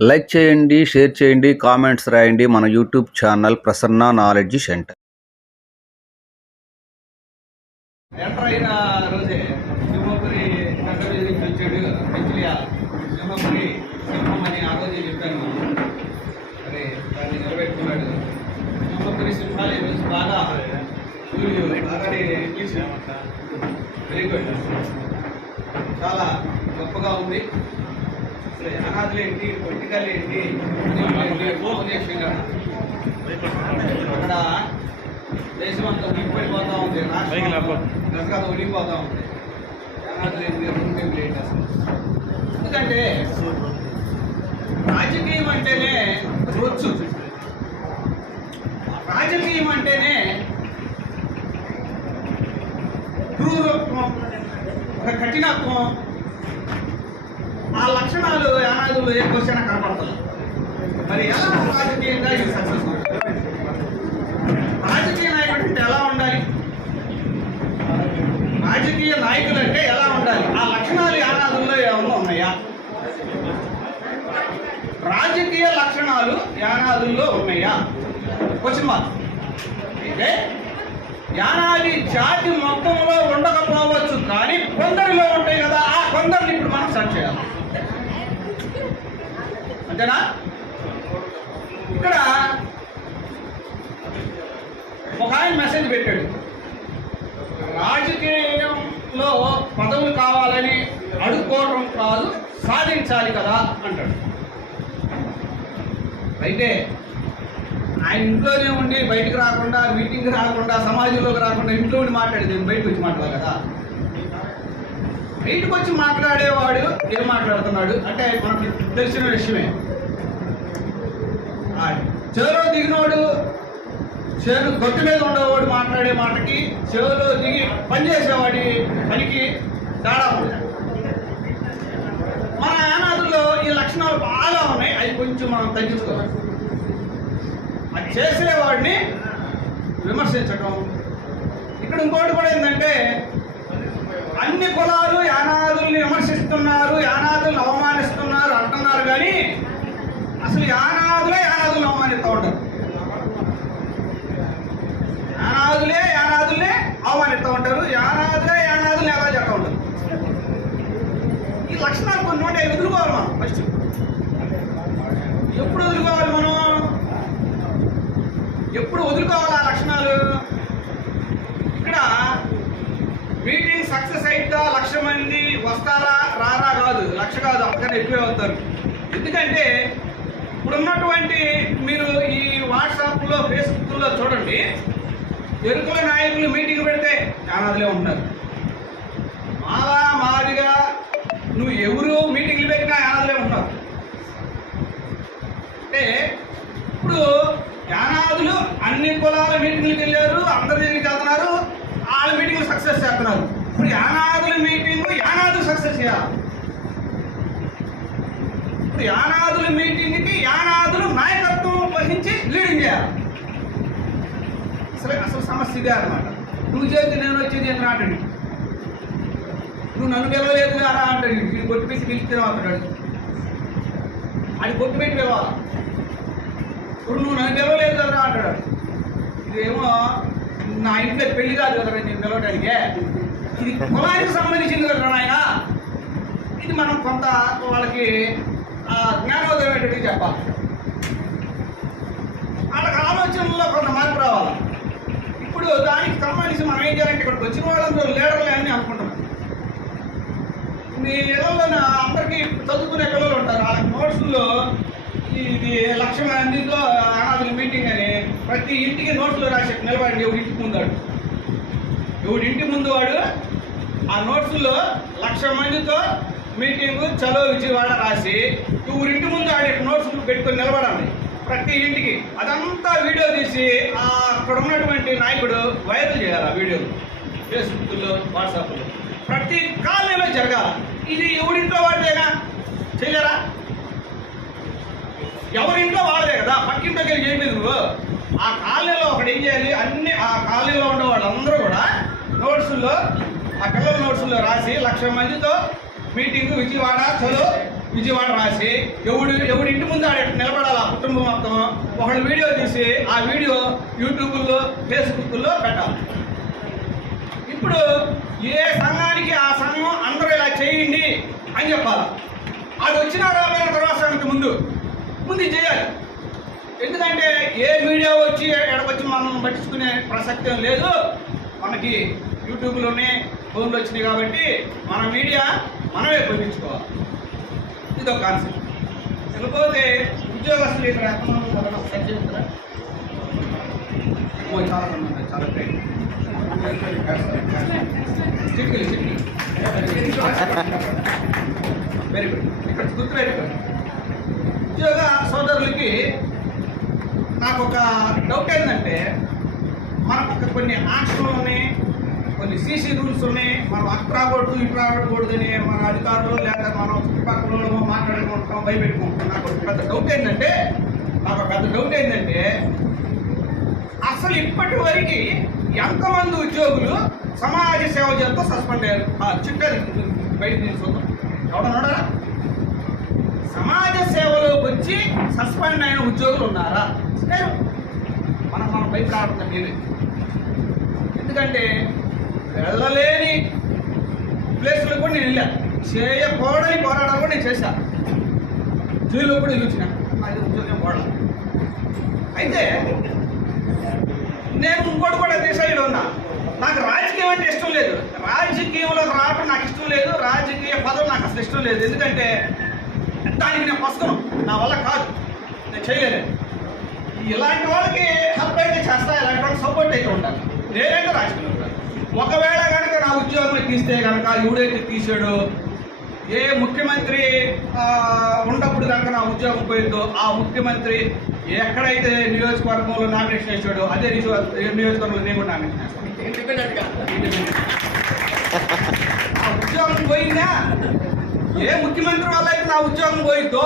Like చేయండి share చేయండి comments రాయండి మన YouTube channel Prasanna knowledge centre. Enter అయిన రోజే సింహపురి సింహపురి సింహం అని ఆ రోజే చెప్పాను మరి దాన్ని నిలబెట్టుకున్నాడు. సింహపురి సింహాలు బాగా వెరీ గుడ్ చాలా గొప్పగా ఉంది. అసలు అనాథులు ఏంటి? పొలిటికల్ ఏంటి? అక్కడ దేశం అంతా ఉనికిపోయిపోతా ఉంది రాష్ట్రం ఉనికిపోతా ఉంది. అనాథులు ఏంటి? రూపేం లేదు అసలు? ఎందుకంటే రాజకీయం అంటేనే రొచ్చు. రాజకీయం అంటేనే క్రూరత్వం ఒక కఠినత్వం ఆ లక్షణాలు అనాథులు ఏ క్వశ్చన్ కనపడతాయి. మరి ఎలా రాజకీయంగా ఇది సక్సెస్ రాజకీయ నాయకుడు అంటే ఎలా ఉండాలి? రాజకీయ నాయకులు అంటే ఎలా ఉండాలి? ఆ లక్షణాలు యానాదుల్లో ఏమన్నా ఉన్నాయా? రాజకీయ లక్షణాలు యానాదుల్లో ఉన్నాయా? క్వశ్చన్ మార్క్ అయితే యానాది జాతి మొత్తంలో ఉండకపోవచ్చు కానీ కొందరిలో ఉంటాయి కదా ఆ కొందరిని ఇప్పుడు మనం సెర్చ్ చేయాలి. అంతేనా? ఇక్కడ ఒక ఆయన మెసేజ్ పెట్టాడు. రాజకీయంలో పదవులు కావాలని అడుక్కోవడం కాదు సాధించాలి కదా అంటాడు. అయితే ఆయన ఇంట్లోనే ఉండి బయటకు రాకుండా మీటింగ్ రాకుండా సమాజంలోకి రాకుండా ఇంట్లో ఉండి మాట్లాడేది బయటకు వచ్చి మాట్లాడాలి కదా? బయటకు వచ్చి మాట్లాడేవాడు ఏం మాట్లాడుతున్నాడు? అంటే మనకు తెలిసిన విషయమే. చెరువులో దిగినోడు చెరు గొట్టు మీద ఉండేవాడు మాట్లాడే మాటకి చెరువులో దిగి పనిచేసేవాడి పనికి తేడా ఉంది. మన యానాదుల్లో ఈ లక్షణాలు బాగా ఉన్నాయి. అవి కొంచెం మనం తగ్గించుకోవాలి. అది చేసేవాడిని విమర్శించటం. ఇక్కడ ఇంకోటి కూడా ఏంటంటే అన్ని కులాలు యానాదుల్ని విమర్శిస్తున్నారు యానాదుల్ని అవమానిస్తున్నారు అంటున్నారు కానీ అసలు యానాదులే యానాదులు అవమానిస్తూ ఉంటారు. యానాదులే యానాదులే అవమానిస్తూ ఉంటారు. యానాదులే యానాదులు ఎలా చేస్తూ ఉంటారు. ఈ లక్షణాలు కొన్ని ఉంటాయి వదులుకోవాలి మనం ఫస్ట్ ఎప్పుడు వదులుకోవాలి మనం? ఎప్పుడు వదులుకోవాలి ఆ లక్షణాలు? ఇక్కడ మీటింగ్ సక్సెస్ అయిద్దా లక్ష మంది వస్తారా రారా కాదు. లక్ష కాదు అక్కడ ఎక్కువే అవుతారు ఎందుకంటే ఇప్పుడున్నటువంటి మీరు ఈ వాట్సాప్లో ఫేస్బుక్లో చూడండి. ఎరుకుల నాయకులు మీటింగ్ పెడితే అనాథలే ఉంటారు. మాలా మాదిగా నువ్వు ఎవరు మీటింగ్లు పెట్టినా అనాథలే ఉంటారు. అంటే ఇప్పుడు యానాదులు అన్ని కులాల మీటింగ్లకు వెళ్ళారు అందరి దగ్గరికి వెళ్తున్నారు వాళ్ళ మీటింగ్ సక్సెస్ చేస్తున్నారు. ఇప్పుడు యానాదుల మీటింగ్ యానాదులు సక్సెస్ చేయాలి. యానాదుల మీటింగ్కి యానాదులు నాయకత్వం వహించి లీడింగ్ చేయాలి. అసలు అసలు సమస్య ఇదే అనమాట నువ్వు చేతి నేను వచ్చేది అని రాటండి నువ్వు నన్ను పిలవలేదు కదా అంటాడు. వీడు కొట్టు పెట్టి పిలిస్తే అది కొట్టు పెట్టి పిలవాలి. ఇప్పుడు నువ్వు నన్ను పిలవలేదు కదరా అంటాడు. ఇదేమో నా ఇంట్లో పెళ్ళి కాదు కదరా నేను పిలవడానికి ఇది కులానికి సంబంధించింది కదరా నాయన. ఇది మనం కొంత వాళ్ళకి ఆ, జ్ఞానోదయం ఏంటంటే చెప్పాలి వాళ్ళకి ఆలోచనలో కొంత మార్పు రావాలి. ఇప్పుడు దానికి సంబంధించి మనం ఏం చేయాలంటే ఇక్కడికి వచ్చిన వాళ్ళందరూ లీడర్లే అని అనుకుంటున్నాం. మీ ఇళ్ళలో అందరికీ చదువుకునే పిల్లలు ఉంటారు. వాళ్ళ నోట్స్లో ఇది లక్ష మందితో అనాథుల మీటింగ్ అని ప్రతి ఇంటికి నోట్స్లో రాసి నిలబడి ఎవడి ఇంటికి ముందాడు ఎవడి ఇంటి ముందు వాడు? ఆ నోట్స్లో లక్ష మందితో మీటింగ్ చలో విజయవాడ రాసి ఊరింటి ముందు ఆడే నోట్స్ పెట్టుకొని నిలబడాలి. ప్రతి ఇంటికి. అదంతా వీడియో తీసి అక్కడ ఉన్నటువంటి నాయకుడు వైరల్ చేయాలి ఆ వీడియో ఫేస్బుక్లో వాట్సాప్లో. ప్రతి కాలనీలో జరగాలి. ఇది ఎవరింట్లో వాడితేనా చేయలేరా ఎవరింట్లో వాళ్ళదే కదా? పక్కింట్లోకి వెళ్ళి చేయలేదు నువ్వు. ఆ కాలనీలో ఒకటి ఏం చేయాలి? అన్ని ఆ కాలనీలో ఉన్న వాళ్ళందరూ కూడా నోట్సుల్లో ఆ పిల్లల నోట్సుల్లో రాసి లక్ష మందితో మీటింగ్ విజయవాడ చలో విజయవాడ రాసి ఎవడు ఎవడి ఇంటి ముందు ఆడ నిలబడాలి? ఆ కుటుంబం మొత్తం ఒకళ్ళు వీడియో తీసి ఆ వీడియో యూట్యూబ్లో ఫేస్బుక్లో పెట్టాలి. ఇప్పుడు ఏ సంఘానికి ఆ సంఘం అందరూ ఇలా చేయండి అని చెప్పాలి. అది వచ్చిన రాబోయే తర్వాత ముందు ముందు చేయాలి. ఎందుకంటే ఏ మీడియా వచ్చి ఎక్కడికి మనం పట్టించుకునే ప్రసక్తి లేదు. మనకి యూట్యూబ్లోనే ఫోన్లు వచ్చినాయి కాబట్టి మన మీడియా మనమే పండించుకోవాలి ఇది ఒక కాన్సెప్ట్ ఇకపోతే ఉద్యోగస్తులు ఇక్కడ ఎంతమంది ఉన్నారో ఒకసారి చెప్తారా ఓ, చాలా మంది చాలా great. చిటికలు చిటికలు. వెరీ గుడ్ ఇక్కడ గుర్తుపెట్టుకోండి. ఉద్యోగ సోదరులకి నాకు ఒక డౌట్ ఏంటంటే మనకు కొన్ని ఆంక్షలు ఉన్నాయి కొన్ని సీసీ రూల్స్ ఉన్నాయి. మనం అటు రాకూడదు ఇటు రాకూడదు అని మన అధికారులు లేదా మనం చుట్టుపక్కల మాట్లాడుకుంటాం భయపెట్టుకుంటాం నాకు ఒక పెద్ద డౌట్ ఏంటంటే నాకు పెద్ద డౌట్ ఏంటంటే అసలు ఇప్పటి వరకు ఎంతమంది ఉద్యోగులు సమాజ సేవ చేస్తూ సస్పెండ్ అయ్యారు? ఆ చిట్టాలి బయట తీసుకుందాం ఎవడ ఎవడన్నాడా సమాజ సేవలోకి వచ్చి సస్పెండ్ అయిన ఉద్యోగులు ఉన్నారా? లేరు. మనం మనం బయట రావడం లేదు ఎందుకంటే వెళ్ళలేని ప్లేస్లో కూడా నేను వెళ్ళా. చేయకూడని పోరాటం కూడా నేను చేశాను జైల్లో కూడా వెళ్ళొచ్చిన అది ఉద్యోగం పోవడం. అయితే నేను ఇంకోటి కూడా డిసైడ్ ఉన్నా. నాకు రాజకీయం అంటే ఇష్టం లేదు. రాజకీయంలో రావడం నాకు ఇష్టం లేదు. రాజకీయ పదవి నాకు అసలు ఇష్టం లేదు. ఎందుకంటే దానికి నేను పసుకును. నా వల్ల కాదు. నేను చేయలేను. ఇలాంటి వాళ్ళకి హెల్ప్ అయితే చేస్తా. ఇలాంటి వాళ్ళకి సపోర్ట్ అయితే ఉండాలి. నేనైతే రాజకీయం ఒకవేళ కనుక నా ఉద్యోగం తీస్తే కనుక ఎవడైతే తీసాడో. ఏ ముఖ్యమంత్రి ఉన్నప్పుడు కనుక నా ఉద్యోగం పోయిందో ఆ ముఖ్యమంత్రి ఎక్కడైతే నియోజకవర్గంలో నామినేషన్ చేశాడో అదే నియోజక నియోజకవర్గంలో నేను కూడా నామినేషన్ ఆ ఉద్యోగం పోయిందా? ఏ ముఖ్యమంత్రి వల్ల అయితే నా ఉద్యోగం పోయిద్దో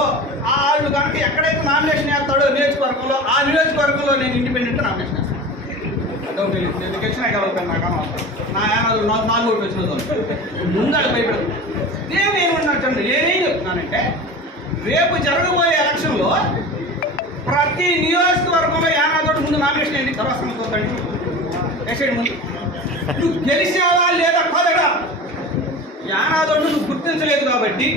ఆ వాళ్ళు కనుక ఎక్కడైతే నామినేషన్ వేస్తాడో నియోజకవర్గంలో ఆ నియోజకవర్గంలో నేను ఇండిపెండెంట్ నామినేషన్ వేస్తాను తెలియదు. నేను గెలిచినా గెలవుతాను నాకు అనవసరం. నా ఏనాడు నాకు నాలుగు ఓట్లు వచ్చిన ముందు భయపడదు నేనేమన్నట్టండి నేనేం చెప్తున్నానంటే రేపు జరగబోయే ఎలక్షన్లో ప్రతి నియోజకవర్గంలో యానాదోటి ముందు నామినేషన్ ఏంటి? తర్వాత సమస్య వేసేయండి ముందు. నువ్వు గెలిచావా లేదా కొదడా యానాదోడు నువ్వు గుర్తించలేదు కాబట్టి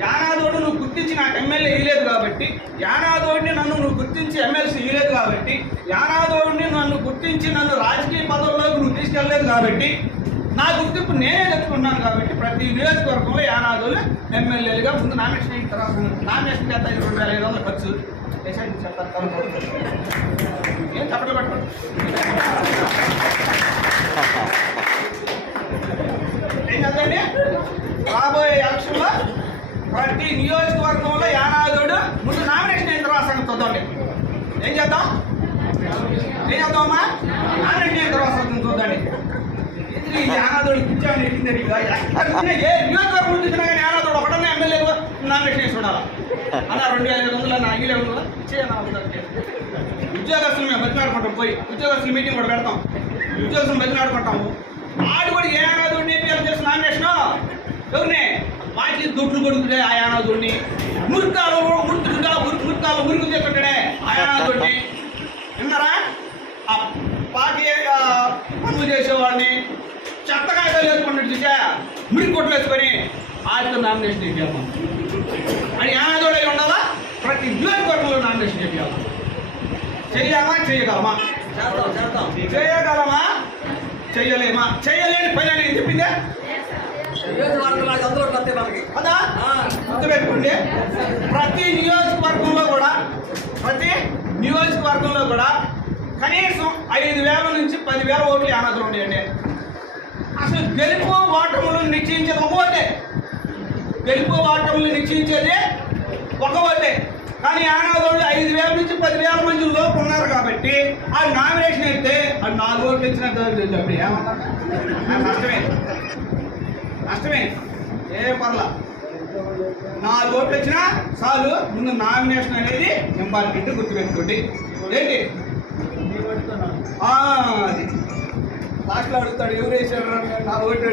యానాదోడు నువ్వు గుర్తించి నాకు ఎమ్మెల్యే ఇవ్వలేదు కాబట్టి యానాదోడిని నన్ను నువ్వు గుర్తించి ఎమ్మెల్సీ ఇవ్వలేదు కాబట్టి యానాదోడిని నన్ను గుర్తించి నన్ను రాజకీయ పదవుల్లోకి నువ్వు తీసుకెళ్ళలేదు కాబట్టి నా గుర్తింపు నేనే తెచ్చుకున్నాను కాబట్టి ప్రతి నియోజకవర్గంలో యానాదోలు ఎమ్మెల్యేలుగా ముందు నామినేషన్ అయిన తర్వాత నామినేషన్ చేత రెండు వేల ఐదు వందల ఖర్చు. చేసేది ఏం తప్పట్లు పట్టుకోండి ఏం చేద్దండి రాబోయే ఎలక్షన్లో ప్రతి నియోజకవర్గంలో యానాదుడు ముందు నామినేషన్ అయిన తర్వాత సంగతి చూద్దాండి ఏం చేద్దాం? ఏం చేద్దామా నామినేషన్ అయిన తర్వాత సంగతి చూద్దాండి యానాదోడు కూర్చోని యానాదుడు ఏ నియోజకవర్గం నుంచి కానీ యానాదోడు ఒకటనే ఎమ్మెల్యే నామినేషన్ వేసి ఉండాలా? అలా రెండు వేల ఐదు వందలు నా ఐదు వందలు ఉద్యోగస్తులు మేము బతిలాడుకుంటాం పోయి. ఉద్యోగస్తులు మీటింగ్ కూడా పెడతాం. ఉద్యోగస్తులు బతిలాడుకుంటాము ఆడు కూడా ఏ యానాదోడు పేరు చేసిన నామినేషన్? ఎవరినే? మాకి దుడ్లు కొడుకుడే ఆ యానాదుడిని. మురికాలు మురికి మురికాలు మురుకు చేస్తుంటాడే ఆ యానాదుడిని. విన్నారా? ఆ పాకి పనులు చేసేవాడిని. చెత్తకాయలు వేసుకుంటాడు చూసా మురికి కొట్లు వేసుకొని ఆయనతో నామినేషన్ చేయాలి అని యానాదోడై ఉండాలా? ప్రతి నియోజకవర్గంలో నామినేషన్ చేయాలి చెయ్యామా చేయగలమా చేయగలమా? చెయ్యలేమా? చెయ్యలేని పని అని చెప్పిందే? కదా గుర్తుపెట్టుకోండి. ప్రతి నియోజకవర్గంలో కూడా ప్రతి నియోజకవర్గంలో కూడా కనీసం ఐదు వేల నుంచి పదివేల ఓట్లు యానాదులు ఉన్నాయండి. అసలు గెలుపు ఓటములు నిశ్చయించేది ఒక ఓటే. గెలుపు ఓటములు నిశ్చయించేది ఒక ఓటే. కానీ యానాదోళ్ళు ఐదు వేల నుంచి పదివేల మంది లోపు ఉన్నారు కాబట్టి ఆ నామినేషన్ అయితే ఆ నాలుగు ఓట్లు ఇచ్చిన అప్పుడు ఏమన్నా? నష్టమే నష్టమే ఏ పర్ల. నాలుగు ఓట్లు వచ్చినా చాలు. ముందు నామినేషన్ అనేది ఇంపార్టెంట్ గుర్తుపెట్టుకోండి. ఏంటి? అది. లాస్ట్లో అడుగుతాడు ఎవరు వేసాడు నా ఓటు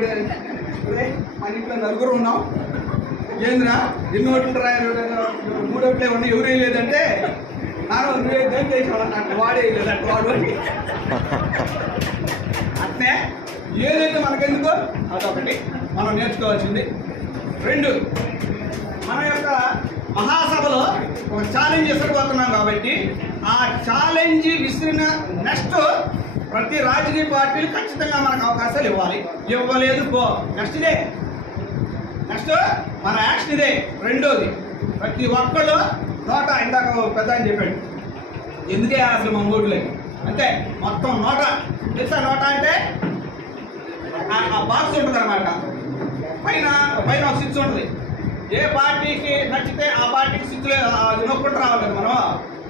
మన ఇంట్లో నలుగురు ఉన్నాం. ఏంద్రా? ఎన్ని ఓట్లు రాయాలి మూడు ఓట్లే ఉన్నాయి. ఎవరు వేయలేదంటే? నాన్న నువ్వే ఏం చేసావు నాకు వాడే లేదు అట్లా వాడు అట్నే. ఏదైతే మనకెందుకో అదొకటి. మనం నేర్చుకోవాల్సింది. రెండు మన యొక్క మహాసభలో ఒక ఛాలెంజ్ విసరబోతున్నాం కాబట్టి ఆ ఛాలెంజ్ విసిరిన నెక్స్ట్ ప్రతి రాజకీయ పార్టీలు ఖచ్చితంగా మనకు అవకాశాలు ఇవ్వాలి. ఇవ్వలేదు పో. నెక్స్ట్ ఇదే. నెక్స్ట్ మన యాక్షన్ ఇదే. రెండోది ప్రతి ఒక్కళ్ళు నోట ఇందాక పెద్ద అని చెప్పాడు. ఎందుకే అసలు మన ఓట్లేదు అంటే మొత్తం నోట. తెలుసా నోట అంటే? ఆ- ఆ బాక్స్ ఉంటుంది అనమాట పైన పైన ఒక స్విచ్ ఉంటుంది. ఏ పార్టీకి నచ్చితే ఆ పార్టీకి స్విచ్ నొక్కుంటూ రావాలి మనం.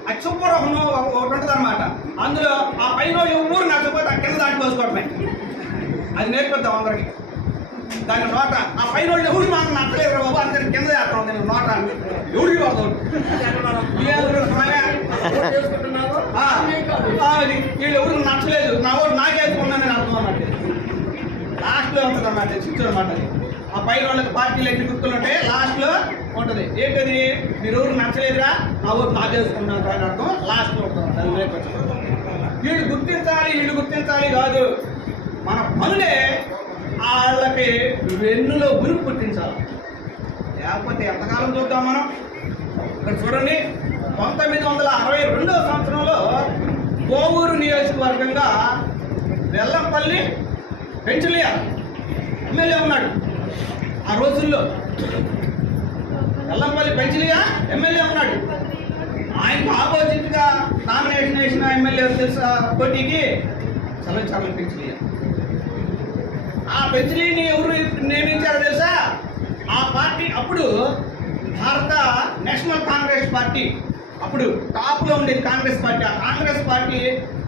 ఆ చుప్పర్ ఒక ఒకటి ఉంటుంది అనమాట అందులో ఆ పైన ఎవరు నచ్చకపోతే ఆ కింద దాటి వేసుకోవడమే అది నేర్పిద్దాం అందరికి. దాని నోట ఆ పైన వాళ్ళు ఎవరు మాకు నచ్చలేదు బాబు అందరి కింద చేస్తాం నేను నోట ఎవరికి పడతాడు వీళ్ళు? ఎవరికి నచ్చలేదు. నా ఓటు నాకేసుకున్నాను నేను అర్థం అన్నట్టు లాస్ట్లో ఉంటుంది అన్నమాట స్విచ్ అనమాట అది. ఆ పైన వాళ్ళకి పార్టీలు ఎన్ని గుర్తులు ఉంటాయి లాస్ట్లో ఉంటుంది. ఏంటది? మీరు ఊరు నచ్చలేదురా? నా ఊరు నాకు చేసుకున్నాను అని అర్థం. లాస్ట్లో ఉంటుంది. వీళ్ళు గుర్తించాలి వీళ్ళు గుర్తించాలి కాదు. మన పనులే వాళ్ళకి వెన్నులో గురుపు పుట్టించాలి. లేకపోతే ఎంతకాలం చూద్దాం మనం? ఇక్కడ చూడండి. పంతొమ్మిది వందల అరవై రెండవ సంవత్సరంలో కోవూరు నియోజకవర్గంగా వెల్లంపల్లి పెంచలియ ఎమ్మెల్యే ఉన్నాడు. ఆ రోజుల్లో ఎల్లంపల్లి పెంచిలిగా ఎమ్మెల్యే ఉన్నాడు. ఆయనకు ఆపోజిట్గా నామినేషన్ వేసిన ఎమ్మెల్యే తెలుసా? పోటీకి చలం చలం పెంచలియ ఆ పెంచిలిని ఎవరు నియమించారో తెలుసా? ఆ పార్టీ అప్పుడు భారత నేషనల్ కాంగ్రెస్ పార్టీ అప్పుడు టాప్లో ఉండే ఉండేది కాంగ్రెస్ పార్టీ. ఆ కాంగ్రెస్ పార్టీ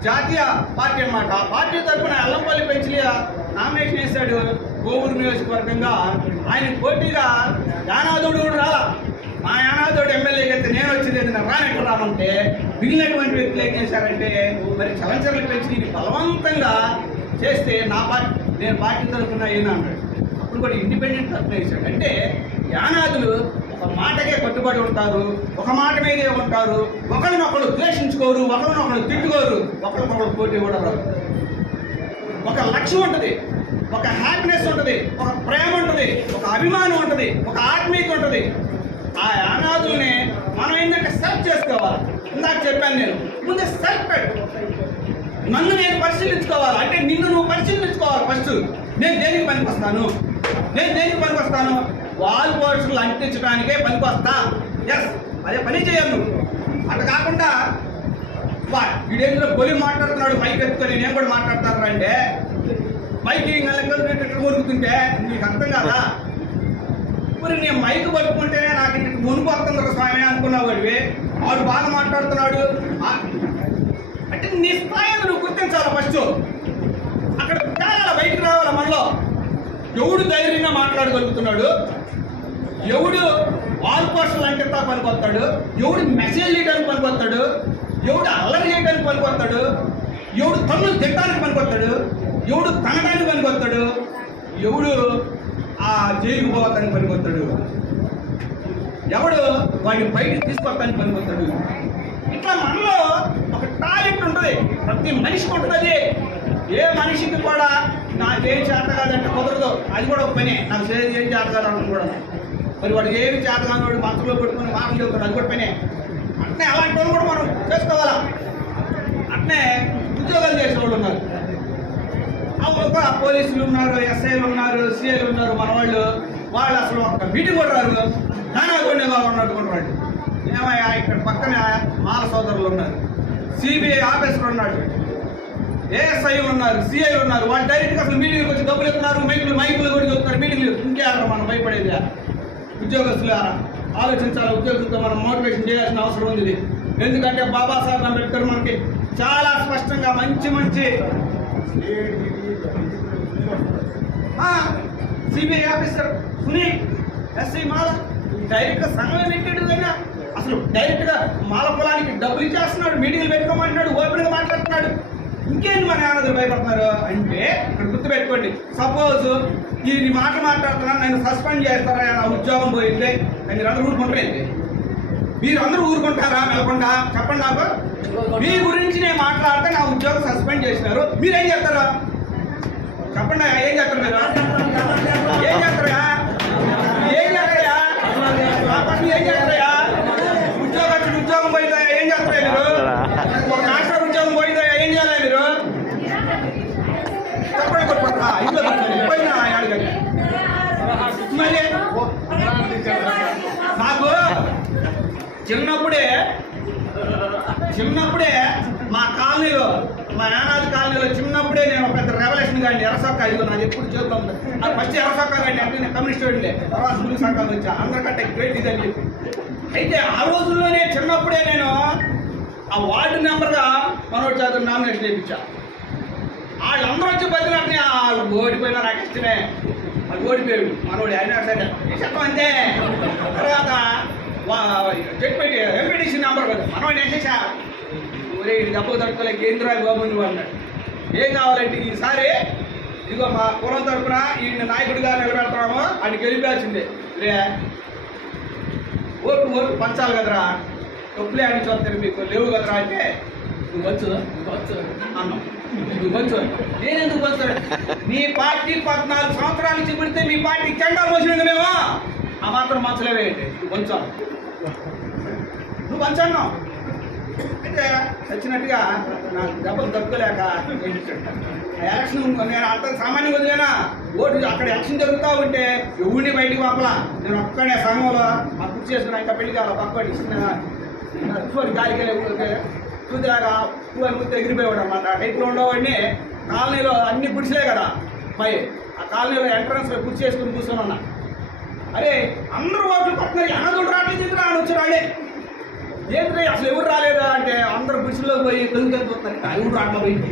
జాతీయ పార్టీ అన్నమాట. ఆ పార్టీ తరఫున అల్లంపల్లి పెంచిలియా నామినేషన్ వేశాడు కోవూరు నియోజకవర్గంగా. ఆయన పోటీగా యానాదుడు కూడా రాలా. మా యానాథుడు ఎమ్మెల్యే అయితే నేను వచ్చింది నేను రానెక్కడ రామంటే మిగిలినటువంటి వ్యక్తులు ఏం చేశారంటే మరి చలంచర్లు పెంచి ఇది బలవంతంగా చేస్తే నా పార్టీ నేను పార్టీ తరఫున అయినా అన్నాడు? అప్పుడు కూడా ఇండిపెండెంట్ తరఫున వేశాడు. అంటే యానాదులు ఒక మాటకే కట్టుబడి ఉంటారు ఒక మాట మీదే ఉంటారు. ఒకరినొకరు ద్వేషించుకోరు ఒకరినొకరు తిట్టుకోరు ఒకరినొకరు పోటీ కూడా రాదు ఒక లక్ష్యం ఉంటుంది ఒక హ్యాపీనెస్ ఉంటుంది ఒక ప్రేమ ఉంటుంది ఒక అభిమానం ఉంటుంది ఒక ఆత్మీయత ఉంటుంది. ఆ అనాథుల్ని మనం ఏంటంటే సెర్చ్ చేసుకోవాలి. ఇందాక చెప్పాను నేను ముందు సెర్చ్ పెట్టు. నన్ను నేను పరిశీలించుకోవాలి. అంటే నిన్ను నువ్వు పరిశీలించుకోవాలి ఫస్ట్ నేను దేనికి పనికొస్తాను? నేను దేనికి పనికొస్తాను? వాల్ పోస్టులు అంటించడానికే పనికొస్తా. ఎస్ అదే పని చేయను. నువ్వు అట్లా కాకుండా వీడేంద్ర బొలి మాట్లాడుతున్నాడు మైక్ ఎత్తుకొని నేను కూడా మాట్లాడతాను అంటే మైక్ ఇక్కడ మురుగుతుంటే నీకు అర్థం కాదా? మరి నేను మైక్ పట్టుకుంటేనే నాకు ఇంటికి మునుపు వస్తుంది ఒక స్వామి అనుకున్నావు వాడివి. వాడు బాగా మాట్లాడుతున్నాడు. అంటే నీ స్థాయిని నువ్వు గుర్తించాలి ఫస్ట్ అక్కడ తేడాలు బయటకు రావాలి మనలో? ఎవడు ధైర్యంగా మాట్లాడగలుగుతున్నాడు? ఎవడు ఆల్ పోస్టర్లు అంటే పనికొస్తాడు? ఎవడు మెసేజ్ చేయడానికి పనికొస్తాడు? ఎవడు అల్లరి చేయడానికి పనికొస్తాడు? ఎవడు తన్నులు తిట్టడానికి పనికొస్తాడు? ఎవడు తనడానికి పనికొస్తాడు? ఎవడు ఆ జైలుకు పోవటానికి పనికొస్తాడు? ఎవడు వాడిని బయటకు తీసుకొస్తానికి పనికొస్తాడు? ఇట్లా మనలో ఒక టాలెంట్ ఉంటుంది. ప్రతి మనిషికి ఉంటుంది ఏ మనిషికి కూడా నాకేం చేత కాదంటే కుదరదు. అది కూడా ఒక పనే. నాకు ఏం చేత కాదు కూడా మరి వాడు ఏమి చేత కాదు వాడు మనసులో పెట్టుకుని మాటలు చెబుతాడు. అది కూడా పనే. అట్నే అలాంటి వాళ్ళు కూడా మనం చేసుకోవాలా? అట్నే ఉద్యోగాలు చేసే వాళ్ళు ఉన్నారు. అప్పుడు ఒక పోలీసులు ఉన్నారు ఎస్ఐలు ఉన్నారు సిఐలు ఉన్నారు మన వాళ్ళు. వాళ్ళు అసలు ఒక మీటింగ్ కూడా రారు. నానా కొన్ని బాగా ఉన్నట్టుకున్న వాళ్ళు ఏమయ్యా ఇక్కడ పక్కన మాల సోదరులు ఉన్నారు. సిబిఐ ఆఫీసర్ ఉన్నాడు. ఏఎస్ఐ ఉన్నారు సిఐ ఉన్నారు. వాళ్ళు డైరెక్ట్గా అసలు మీటింగ్కి వచ్చి డబ్బులు ఇస్తున్నారు. మైకులు మైకులు కూడా చెప్తున్నారు. మీటింగ్లు ఇంకేయాలి మనం భయపడేది. ఉద్యోగస్తులు ఆలోచించాలి ఉద్యోగులతో మనం మోటివేషన్ చేయాల్సిన అవసరం ఉంది ఎందుకంటే బాబాసాహెబ్ అంబేద్కర్ మనకి చాలా స్పష్టంగా మంచి మంచి సిబిఐ ఆఫీసర్ సునీల్ ఎస్ఐ మాల డైరెక్ట్గా సంఘం పెట్టాడు అయినా అసలు డైరెక్ట్గా మాల పొలానికి డబ్బులు ఇచ్చేస్తున్నాడు మీటింగ్లు పెట్టుకోమంటున్నాడు ఓపెన్గా మాట్లాడుతున్నాడు. ఇంకేంటి మన ఆనందం భయపడతారు అంటే ఇక్కడ గుర్తుపెట్టుకోండి. సపోజ్ ఈ మాట మాట్లాడుతున్నాను మాట్లాడుతున్నా నేను సస్పెండ్ చేస్తారా? నా ఉద్యోగం పోయింది. మీరు అందరూ ఊరుకుంటారేంటి మీరు అందరూ ఊరుకుంటారా? మెలకుండా చెప్పండి నాకు. మీ గురించి నేను మాట్లాడితే నా ఉద్యోగం సస్పెండ్ చేసినారు. మీరేం చేస్తారా? చెప్పండి ఏం చేస్తారు మీరు? ఏం చేస్తారా ఏం చేస్తారా ఫస్ట్ ఏం చేస్తారా ఉద్యోగం ఉద్యోగం పోయిందా ఏం చేస్తారా మీరు ఒక మాస్టర్ ఉద్యోగం పోయిందా ఏం చేయాలి మీరు చెప్పండి కొట్టుకుంటా ఇంట్లో కూర్చోండి. పోయినా ఆడికి. మళ్ళీ నాకు చిన్నప్పుడే చిన్నప్పుడే మా కాలనీలో మా యానాది కాలనీలో చిన్నప్పుడే నేను పెద్ద రెవల్యూషన్ కానీ ఎరసొక్క ఇదిగో నాకు ఎప్పుడు చేతులు ఉంది. ఫస్ట్ ఎర్రసొక్క కానీ అంటే నేను కమ్యూనిస్ట్ వెళ్ళే తర్వాత సూర్య సంఘాలు వచ్చా. అందరికంటే గ్రేట్ ఇదని చెప్పి. అయితే ఆ రోజుల్లోనే చిన్నప్పుడే నేను ఆ వార్డు నెంబర్గా మనోజ్ చదువు నామినేషన్ చేయించా. వాళ్ళందరూ వచ్చి బతినట్టు వాళ్ళు ఓడిపోయినా నాకు ఇష్టమే వాళ్ళు ఓడిపోయాడు మనోడు అయినా సరే. చెప్పం అంతే? తర్వాత జడ్పెట్టి ఎంపీటీసీ నెంబర్ కదా మనం వేసేసా ఒరే దెబ్బ తట్టుకోలే కేంద్రాలు బాబు నువ్వు అన్నాడు. ఏం కావాలంటే ఈసారి ఇదిగో మా కులం తరపున ఈయన నాయకుడిగా నిలబెడతాము అని గెలిపాల్సిందే. రే ఓటు ఓటు పంచాలి కదరా. డబ్బులే అని చూస్తారు మీకు. లేవు కదరా అంటే నువ్వు వచ్చు నువ్వు వచ్చు అన్నాం. నువ్వు వచ్చు నేను ఎందుకు వచ్చు మీ పార్టీ పద్నాలుగు సంవత్సరాల నుంచి పెడితే మీ పార్టీ చెండాలు వచ్చినది మేము? ఆ మాత్రం మంచలేవేయండి నువ్వు కొంచెం నువ్వు పంచన్నావు అయితే వచ్చినట్టుగా నాకు దెబ్బలు దక్కులేక ఆ ఎలక్షన్ నేను అంత సామాన్యంగా వదిలేనా? ఓటు అక్కడ ఎలక్షన్ జరుగుతూ ఉంటే ఎవరిని బయటికి పంపలా. నేను ఒక్కడే సంఘంలో ఆ కుర్చీ చేసుకున్నా ఇంకా పెళ్ళి కావాలి? పక్కటి చూడండి గాలికి చూద్దాగా పువ్వు అని ఎగిరిపోయాడు అనమాట ఆ టైప్లో ఉండేవాడిని. కాలనీలో అన్ని గుడిసలే కదా. పై ఆ కాలనీలో ఎంట్రన్స్ గుర్తు చేసుకుని కూర్చొని ఉన్నా. అరే అందరూ ఓట్లు పట్టుకున్నారు అన్నదోడు రావట్లేదు ఎందుకు అని వచ్చి రాలే. ఏంటి అసలు ఎవరు రాలేదా అంటే అందరు గుడిసెలో పోయి దొంగలు పోతున్నారు. ఎవరు రావట్లా పోయింది?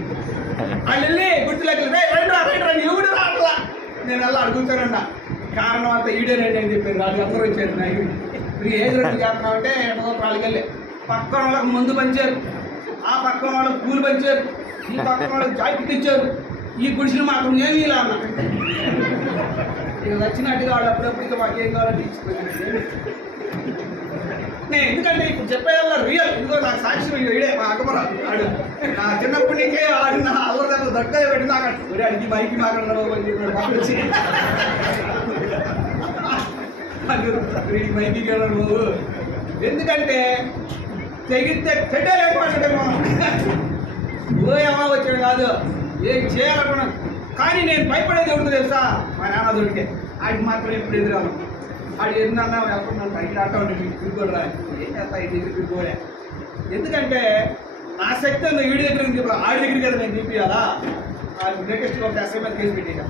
వాళ్ళు వెళ్ళి గుర్తులోకి వెళ్ళి, "రేయ్, రండి రా, రండి రా, ఎవడు రావట్లా? నేను అలా అడుగుతానంట. కారణం అంతా ఈడేనండి అని చెప్పారు వాళ్ళు అందరూ వచ్చారు నాకు ఇప్పుడు ఏది రెండు చేస్తున్నావు అంటే ఎంతో వాళ్ళకెళ్ళి పక్కన వాళ్ళకి మందు పంచారు. ఆ పక్కన వాళ్ళకి పూలు పంచారు. ఈ పక్కన వాళ్ళకి జాకెట్ ఇచ్చారు ఈ గుడిసెలు మాత్రం ఏమీ ఇలా అన్నా. ఇక నచ్చినట్టుగా వాళ్ళు అప్పుడప్పుడు ఇక మాకేం ఏం కావాలంటే ఇచ్చిపోయింది నేను ఎందుకంటే ఇప్పుడు చెప్పేదల్లా రియల్ ఇదిగో నాకు సాక్షి ఇడే మా అక్కమర ఆడు. నా చిన్నప్పటి నుంచే ఆడు నా అల్లరి దగ్గర దగ్గర పెట్టి నాకు. అంటే అడిగి మైకి మాట్లాడడం అని చెప్పి పంపించి మైకి వెళ్ళడం ఎందుకంటే తెగితే చెడ్డ లేకపోతే ఓ ఏమో వచ్చాడు కాదు. ఏం చేయాలనుకున్నాను కానీ నేను భయపడేది ఎవరికి తెలుసా? మా నాన్న దొరికే. ఆడికి మాత్రం ఎప్పుడు ఎదురాను ఆడు ఎదురన్నా వెళ్తున్నాను ఇట్లా ఆట ఉంటే మీకు తిరుగురా ఏం చేస్తా ఇది దగ్గర ఎందుకంటే నా శక్తి ఉంది వీడి దగ్గర నుంచి ఆడి దగ్గర కదా నేను తీపియాలా ఆడు లేటెస్ట్ ఒక ఎస్ఐ మీద కేసు పెట్టేసా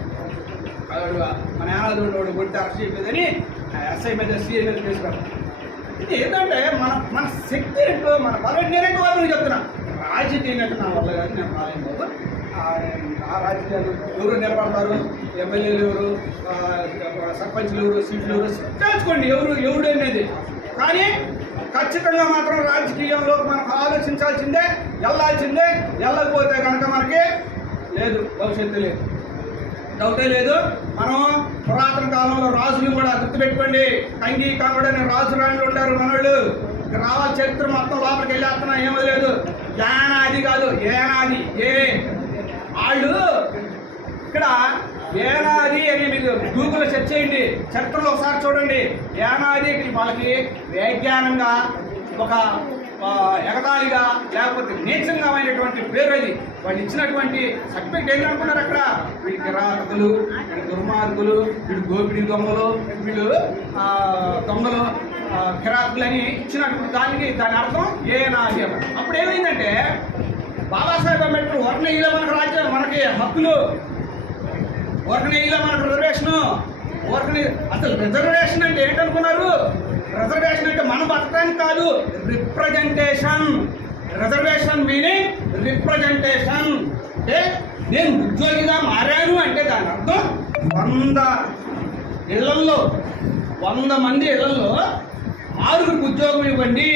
వాడు మా నాన్న వాడు కొట్టి అరెస్ట్ చేయలేదని ఎస్ఐ మీద సిఐ మీద కేసు పెట్టాను ఇది ఏంటంటే మన మన శక్తి ఏంటో మన బలం నేనేంటి వాళ్ళు చెప్తున్నా. రాజకీయం అంటే నా వల్ల కానీ నేను రాలేను బాబు. ఆ- రాజకీయాలు ఎవరు నిలబడతారు? ఎమ్మెల్యేలు ఎవరు? సర్పంచ్లు ఎవరు? సీట్లు ఎవరు? తెలుసుకోండి ఎవరు ఎవడు అనేది. కానీ ఖచ్చితంగా మాత్రం రాజకీయంలో మనం ఆలోచించాల్సిందే వెళ్ళాల్సిందే వెళ్ళకపోతే కనుక మనకి లేదు భవిష్యత్తు లేదు. డౌటే లేదు. మనం పురాతన కాలంలో రాజులు కూడా గుర్తుపెట్టుకోండి. కంగి కానుడు రాజు రాణులు ఉంటారు మనోళ్ళు. ఇక రావాలి చరిత్ర మొత్తం లోపలికి వెళ్ళేస్తున్నా ఏమీ లేదు. యానాది కాదు ఏనాది ఏ వాళ్ళు ఇక్కడ ఏనాది అని మీరు గూగుల్ సెర్చ్ చేయండి. చరిత్రలో ఒకసారి చూడండి. ఏనాది వాళ్ళకి వైజ్ఞానంగా ఒక ఎగదాలిగా లేకపోతే నీచంగామైనటువంటి పేరు అది. వాళ్ళు ఇచ్చినటువంటి సర్టిఫికేట్ ఏంటనుకున్నారు అక్కడ? వీళ్ళు కిరాతకులు వీళ్ళు దుర్మార్గులు వీళ్ళు గోపిడి దొంగలు వీళ్ళు దొంగలు ఆ, కిరాతకులని ఇచ్చినటువంటి దానికి దాని అర్థం ఏ నాది అప్పుడు ఏమైందంటే బాబాసాహెబ్ అంబేద్కర్ ఇలా మనకు రాజ్యం మనకి హక్కులు. వర్ణీయుల మనకు రిజర్వేషను వర్ణి అసలు రిజర్వేషన్ అంటే ఏంటనుకున్నారు? రిజర్వేషన్ అంటే మనం బతకడానికి కాదు రిప్రజెంటేషన్ రిజర్వేషన్ మీనింగ్ రిప్రజెంటేషన్ అంటే నేను ఉద్యోగిగా మారాను అంటే దాని అర్థం వంద ఇళ్ళల్లో వంద మంది ఇళ్ళలో ఆరుగురికి ఉద్యోగం ఇవ్వండి.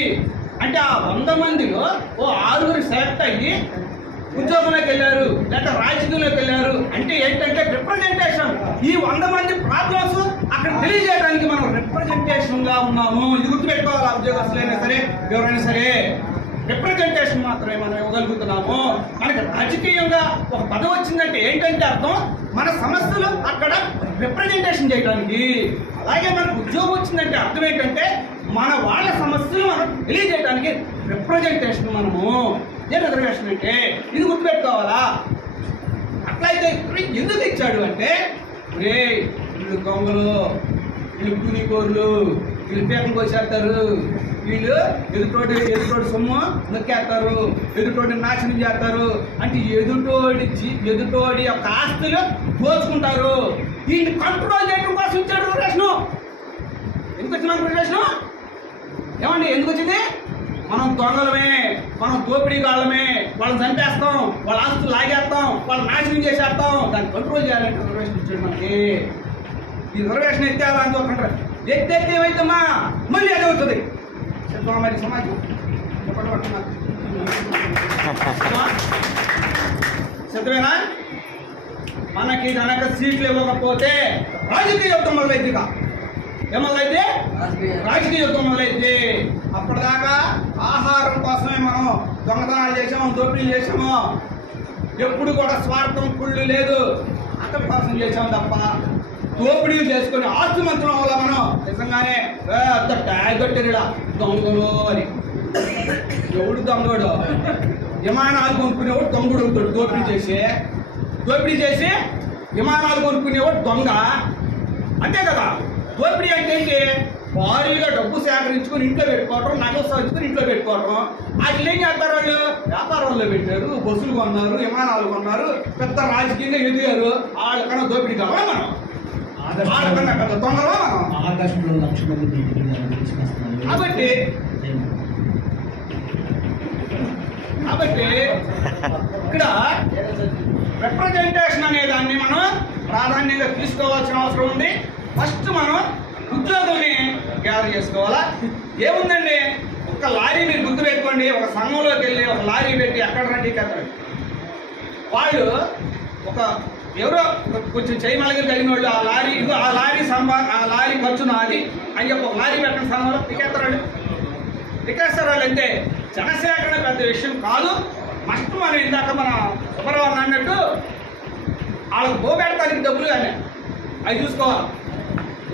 అంటే ఆ వంద మందిలో ఓ ఆరుగురు సెలెక్ట్ అయ్యి ఉద్యోగంలోకి వెళ్ళారు లేదా రాజకీయంలోకి వెళ్ళారు. అంటే ఏంటంటే రిప్రజెంటేషన్ ఈ వంద మంది ప్రాబ్లమ్స్ అక్కడ తెలియజేయడానికి మనం రిప్రజెంటేషన్గా ఉన్నాము. ఇది గుర్తుపెట్టుకోవాలి ఉద్యోగస్తులైనా సరే ఎవరైనా సరే? రిప్రజెంటేషన్ మాత్రమే మనం ఇవ్వగలుగుతున్నాము. మనకి రాజకీయంగా ఒక పదవి వచ్చిందంటే ఏంటంటే అర్థం? మన సమస్యలు అక్కడ రిప్రజెంటేషన్ చేయడానికి. అలాగే మనకు ఉద్యోగం వచ్చిందంటే అర్థం ఏంటంటే మన వాళ్ళ సమస్యలు మనం తెలియజేయడానికి రిప్రజెంటేషన్ మనము. ఏ రిజర్వేషన్ అంటే? ఇది గుర్తుపెట్టుకోవాలా? అట్లయితే ఎందుకు ఇచ్చాడు అంటే రే వీళ్ళు దొంగలు వీళ్ళు కూలికోర్లు వీళ్ళు పేపర్లు కోసేస్తారు. వీళ్ళు ఎదుటోటి ఎదుటోటి సొమ్ము నొక్కేస్తారు. ఎదుటోటి నాశనం చేస్తారు. అంటే ఎదుటోడి జీ- ఎదుటోడి యొక్క ఆస్తులు దోచుకుంటారు. దీన్ని కంట్రోల్ చేయడం కోసం ఇచ్చాడు ప్రశ్న ఎందుకు వచ్చిన ప్రశ్న ఏమండి ఎందుకు వచ్చింది? మనం దొంగలమే మనం దోపిడీగాళ్ళమే వాళ్ళని చంపేస్తాం వాళ్ళ ఆస్తులు లాగేస్తాం వాళ్ళని నాశనం చేసేస్తాం. దాన్ని కంట్రోల్ చేయాలంటే రిజర్వేషన్ ఇచ్చాడు మనకి. ఈ రిజర్వేషన్ ఎత్తారా అని చూడండి ఎత్తే ఏమైతమ్మా మళ్ళీ అదే అవుతుంది. మరి సమాజం? సిద్ధమేనా? మనకి కనుక సీట్లు ఇవ్వకపోతే రాజకీయ యుద్ధం మొదలైద్దిగా. ఏమొదలైతే రాజకీయ యుద్ధం. మొదలైతే అప్పటిదాకా ఆహారం కోసమే మనం దొంగతనాలు చేసాము దోపిడీలు చేసాము ఎప్పుడు కూడా స్వార్థం కుళ్ళు లేదు. అతని కోసం చేసాం తప్ప దోపిడీలు చేసుకొని ఆస్తిమంతులం వల్ల మనం. నిజంగానే పెద్ద ట్యాగ్ కట్టారుడా దొంగలు అని. ఎవడు దొంగడు? విమానాలు కొనుక్కునేవాడు దొంగడు అవుతాడు దోపిడీ చేసి దోపిడీ చేసి విమానాలు కొనుక్కునేవాడు దొంగ. అంతే కదా? దోపిడీ అంటే ఏంటి? భారీగా డబ్బు సేకరించుకొని ఇంట్లో పెట్టుకోవటం నగలు సర్చుకొని ఇంట్లో పెట్టుకోవటం. వాటిని ఏం చేస్తారు వాళ్ళు వ్యాపారంలో పెట్టారు బస్సులు కొన్నారు విమానాలు కొన్నారు పెద్ద రాజకీయంగా ఎదిగారు. వాళ్ళకన్నా దోపిడీ కావాలా మనం? వాళ్ళకన్నా పెద్ద మనం? కాబట్టి కాబట్టి ఇక్కడ రిప్రజెంటేషన్ అనే దాన్ని మనం ప్రాధాన్యంగా తీసుకోవాల్సిన అవసరం ఉంది. ఫస్ట్ మనం ఉద్యోగుల్ని గ్యాదర్ చేసుకోవాలా? ఏముందండి? ఒక లారీ మీరు గుర్తు పెట్టుకోండి ఒక సంఘంలోకి వెళ్ళి ఒక లారీ పెట్టి అక్కడ రండి ఇక్కడ వాళ్ళు ఒక ఎవరో కొంచెం చేయమలగలు కలిగిన వాళ్ళు ఆ లారీ ఇదిగో ఆ లారీ సంబా ఆ లారీ ఖర్చు నాది అని చెప్పి ఒక లారీ పెట్టిన సంఘంలో టికెత్తరాడు టికెత్తరాడు అంటే జనసేకరణ పెద్ద విషయం కాదు. ఫస్ట్ మనం ఇందాక మన సుబ్రహ్మణ్యం అన్నట్టు వాళ్ళకి పోబెడతానికి డబ్బులు కానీ అవి చూసుకోవాలి.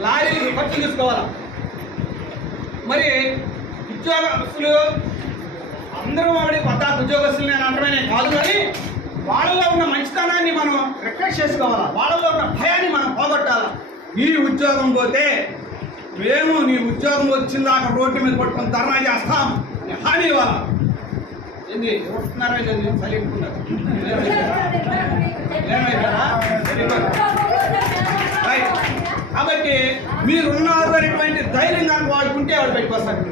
లారీ ఖర్చు చూసుకోవాలి మరి ఉద్యోగస్తులు అందరూ వాడి కొత్త ఉద్యోగస్తులు నేను అంటమే కాదు కానీ వాళ్ళలో ఉన్న మంచితనాన్ని మనం రిక్వెస్ట్ చేసుకోవాలా? వాళ్ళలో ఉన్న భయాన్ని మనం పోగొట్టాలా? నీ ఉద్యోగం పోతే మేము నీ ఉద్యోగం వచ్చిందాక రోడ్డు మీద పట్టుకొని ధర్నా చేస్తాం. అని హామీ ఇవ్వాలా? ఏంది? వెరీ గుడ్ రైట్ కాబట్టి మీరు ఉన్నారు అనేటువంటి ధైర్యం నాకు వాడుకుంటే వాడు పెట్టుకొస్తారు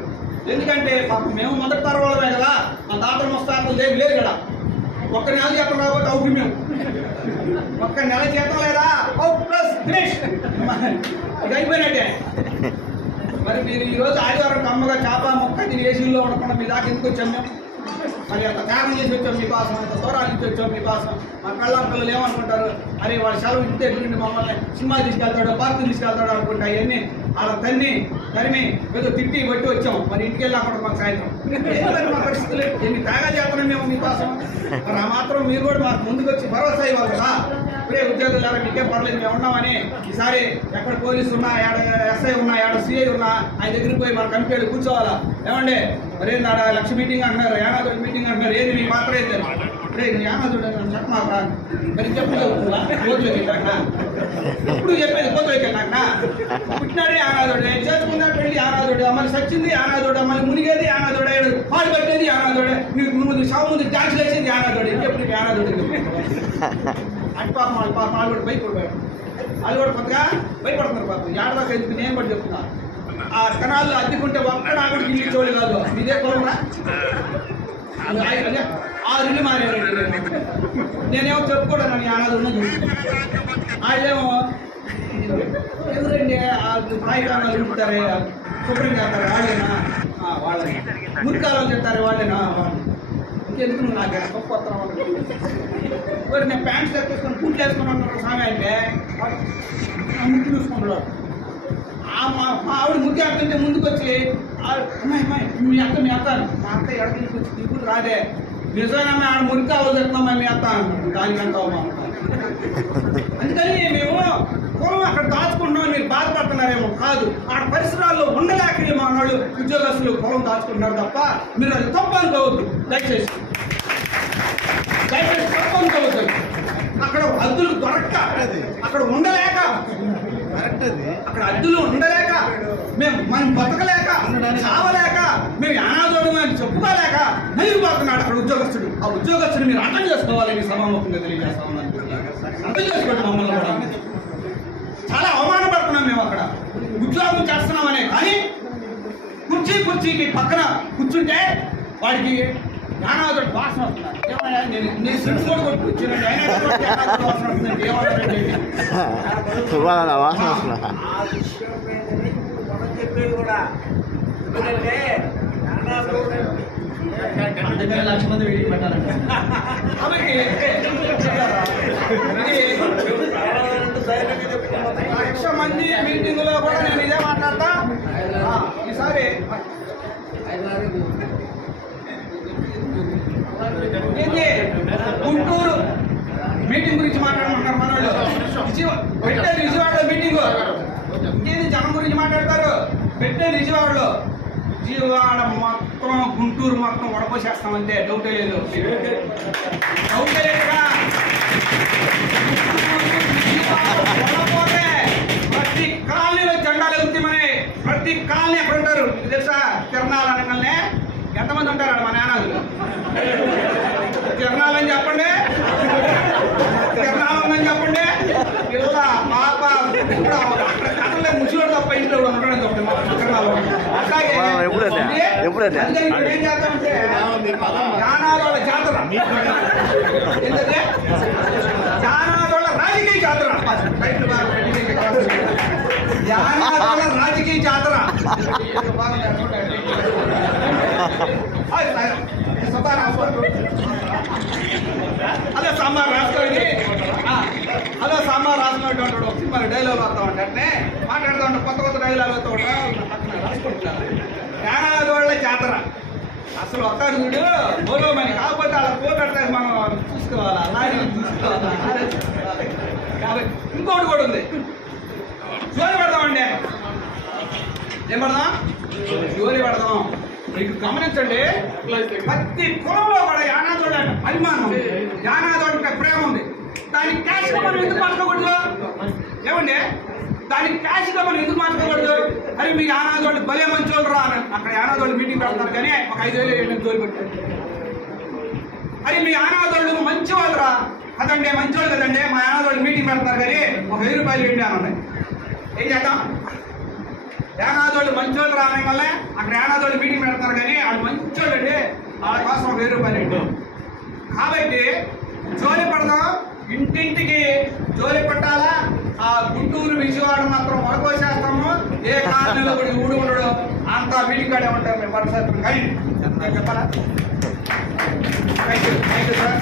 ఎందుకంటే పాపం మేము మొదటి తరం వాళ్ళమే కదా మా తాతలు ముస్తాతలు లేదు లేదు కదా. ఒక్క నెల చేతం కాబట్టి అవుట్ మేము ఒక్క నెల చేతం లేదా? Out plus finish. ఇది అయిపోయినట్టే. మరి మీరు ఈరోజు ఆదివారం కమ్మగా చేప మొక్క తిని ఏసీలో ఉండకుండా మీ దాకా ఎందుకు వచ్చాము? మేము మరి అంత కారణం చేసి వచ్చాం మీకోసం అంత దూరాలు ఇచ్చి వచ్చాం మీకోసం మా పిల్లల పిల్లలు ఏమనుకుంటారు అరే వాడు సెలవు ఇంటి దగ్గర నుండి మమ్మల్ని సినిమా తీసుకెళ్తాడు పార్కు తీసుకెళ్తాడు అనుకుంటా అవన్నీ వాళ్ళ తన్ని తరిమి ఏదో తిట్టి బట్టి వచ్చాం. మరి ఇంటికి వెళ్ళి అక్కడ మాకు సాయంత్రం. మా పరిస్థితులు ఎన్ని తాగా చేస్తున్నాం మేము మీకోసం మరి ఆ మాత్రం మీరు కూడా మాకు ముందుకు వచ్చి భరోసా ఇవ్వాలి కదా. ఇప్పుడే ఉద్యోగం లేరా? మీకే పర్లేదు మేము ఉన్నామని ఈసారి ఎక్కడ పోలీసు ఉన్నా ఏడ ఎస్ఐ ఉన్నా ఏడ సిఐ ఉన్నా ఆయన దగ్గరికి పోయి మన కంపెనీ కూర్చోవాలా? ఏమండి? మరి ఏందాడ లక్ష మీటింగ్ అంటున్నారు ఏనాడు మీటింగ్ అంటున్నారు ఏది మీ పాత్ర అయితే రే యానాథుడు చెప్పమాక మరి చెప్పలేదు చెప్తున్నా ఇప్పుడు చెప్పేది కోతులు పుట్టినాడే ఆనాదుడే చేసుకున్నా పెళ్ళి ఆనాదుడే అమ్మని సచ్చింది ఆనాదుడే అమ్మని మునిగేది ఆనాదుడే పాలు పట్టేది ఆనాదుడే ముందు శవ ముందు డాన్స్ వేసింది ఆనాదుడే చెప్పు నీకు అటు పాపం వాళ్ళ పాపం వాళ్ళు కూడా భయపడిపోయారు వాళ్ళు కూడా కొత్తగా భయపడుతున్నారు పాపం ఏడదాకా ఎందుకు నేను కూడా చెప్తున్నా ఆ కణాల్లో అద్దెకుంటే ఒక్కడ ఆవిడకి ఇల్లు ఇచ్చేవాళ్ళు కాదు ఇదే కులమా అదే ఆరు ఇల్లు మారేవారండి నేను. నేనేమో చెప్పుకోవడం నన్ను ఆనాడు ఉన్నది వాళ్ళేమో ఎవరండి ఆ సాయికాలం చెప్తారే శుభ్రం చేస్తారు వాళ్ళేనా ఆ, వాళ్ళని మురికాలం చెప్తారు వాళ్ళేనా వాళ్ళు ఎందుకు నాకు గొప్ప వస్తున్నావు మరి నేను ప్యాంట్ షర్ట్ వేసుకొని బూట్లు వేసుకొని ఉంటాను స్వామి అంటే వాడు చూసుకుంటాడు ఆ మా ఆవిడ ముద్దు ఆడుతుంటే ముందుకు వచ్చి మీ అత్త మీ అత్త మా అత్త ఎడకి నుంచి వచ్చి ఇప్పుడు రాదే. నిజంగా ఆడ మురికి అవ్వదమ్మా మీ అత్త అంటాడు దానికి అందుకని మేము కులం అక్కడ దాచుకుంటున్నాం మీరు బాధపడుతున్నారేమో కాదు. ఆ పరిసరాల్లో ఉండలేక మా వాళ్ళు ఉద్యోగస్తులు కులం దాచుకుంటున్నారు తప్ప మీరు అది తప్పు అనుకోవద్దు. దయచేసి. దయచేసి తప్పు అనుకోవద్దు అక్కడ అద్దులు దొరక్క. అక్కడ ఉండలేక. అక్కడ అద్దులు ఉండలేక. మేము మనం బతకలేక. చావలేక. మేము యానాదోడు అని చెప్పుకోలేక నలిగిపోతున్నాడు అక్కడ ఉద్యోగస్తుడు. ఆ ఉద్యోగస్తుడు మీరు అర్థం చేసుకోవాలని సభాముఖంగా తెలియజేస్తా ఉన్నాను. అర్థం చేసుకోండి మమ్మల్ని కూడా. చాలా అవమానపడుతున్నాం మేము అక్కడ. ఉద్యోగం చేస్తున్నామనే కానీ కుర్చీ కుర్చీకి పక్కన కూర్చుంటే వాడికి యానాదుడు వాసన వస్తున్నాడు. నేను నేను కూడా వాసన వాసన చెప్పేది కూడా ఎందుకంటే లక్ష మంది వీడియో పెట్టాలంటే. కాబట్టి ఇది లక్ష మంది మీటింగ్లో కూడా నేను ఇదే మాట్లాడతా. ఆ, ఈసారి గుంటూరు మీటింగ్ గురించి మాట్లాడమంటారు మన వాళ్ళు విజయవాడలో మీటింగ్. ఇంకేది జనం గురించి మాట్లాడతారు? పెట్టారు విజయవాడలో విజయవాడ మొత్తం గుంటూరు మొత్తం వడపోసేస్తామంటే డౌటే లేదు. డౌటే లేదుగా ప్రతి కాలనీలో జెండాలు ఎగుతామని ప్రతి కాలనీ ఎక్కడ ఉంటారు మీకు తెలుసా? తిరణాలు అనగానే ఎంతమంది ఉంటారు మా నాన్నలు తిరణాలు అని చెప్పండి తిరణాలు ఉందని చెప్పండి పిల్ల పాప ఇప్పుడు అక్కడ కథలే ముసలోడు తప్ప ఇంట్లో ఎవడు ఉండడం తప్ప మా తిరణాలు అట్లాగే ఆ, ఎప్పుడైతే? ఎప్పుడైతే? అందుకని ఇప్పుడు ఏం చేస్తామంటే యానాదోళ్ళ జాతర ఏంటంటే యానాదోళ్ళ రాజకీయ జాతర రాజకీయ జాతర అదే సాంబార్ రాసుకోండి అదే సాంబార్ రాసుకున్నటువంటి ఒక మరి డైలాగ్ వస్తా అంటే మాట్లాడుతూ ఉంటే కొత్త కొత్త డైలాగ్ వస్తూ ఉంటా రాసుకుంటున్నారు? యానాదోళ్ళ జాతర. అసలు ఒక్కడు వీడు బోలో మనకి కాకపోతే అలా పోగొడతారు మనం చూసుకోవాలా? లారీ చూసుకోవాలా? చూసుకోవాలి. కాబట్టి ఇంకోటి కూడా ఉంది. జోలి పెడదామండి ఏం పెడదాం? జోలి పెడదాం. మీకు గమనించండి ప్రతి కులంలో కూడా యానాదోడు అంటే అభిమానం యానాదోడు అంటే ప్రేమ ఉంది. దానికి క్యాష్ మనం ఎందుకు మార్చకూడదు ఏమండి? దానికి క్యాష్గా మనం ఎందుకు మాట్లాడకూడదు? అరే మీ యానాదోడు భలే మంచోళ్ళు రా అని. అక్కడ యానాదోళ్ళు మీటింగ్ పెడతారు కానీ ఒక ఐదు వేలు ఏడు వేలు పెట్టారు. అరే మీ యానాదోళ్ళు మంచి వాళ్ళు రా అదండి మంచోళ్ళు కదండి. మా యానాదోళ్ళు మీటింగ్ పెడతారు కానీ ఒక వెయ్యి రూపాయలు వెండి అని ఏం చేద్దాం? యానాదోళ్ళు మంచోళ్ళు రావడం వల్ల అక్కడ యానాదోళ్ళు మీటింగ్ పెడతారు కానీ వాళ్ళు మంచోళ్ళు అండి వాళ్ళ కోసం ఒక వెయ్యి రూపాయలు వేయండి కాబట్టి జోలి పడదాం. ఇంటింటికి జోలి పట్టాలా? ఆ గుంటూరు విజయవాడ మాత్రం వడకోసేస్తాము ఏ కాలనీలో కూడా ఊడు ఉండడు. అంతా మీటింగ్ కాడే ఉంటాం మేము పరిస్థితులు కానీ చెప్పాలా? Thank you thank you sir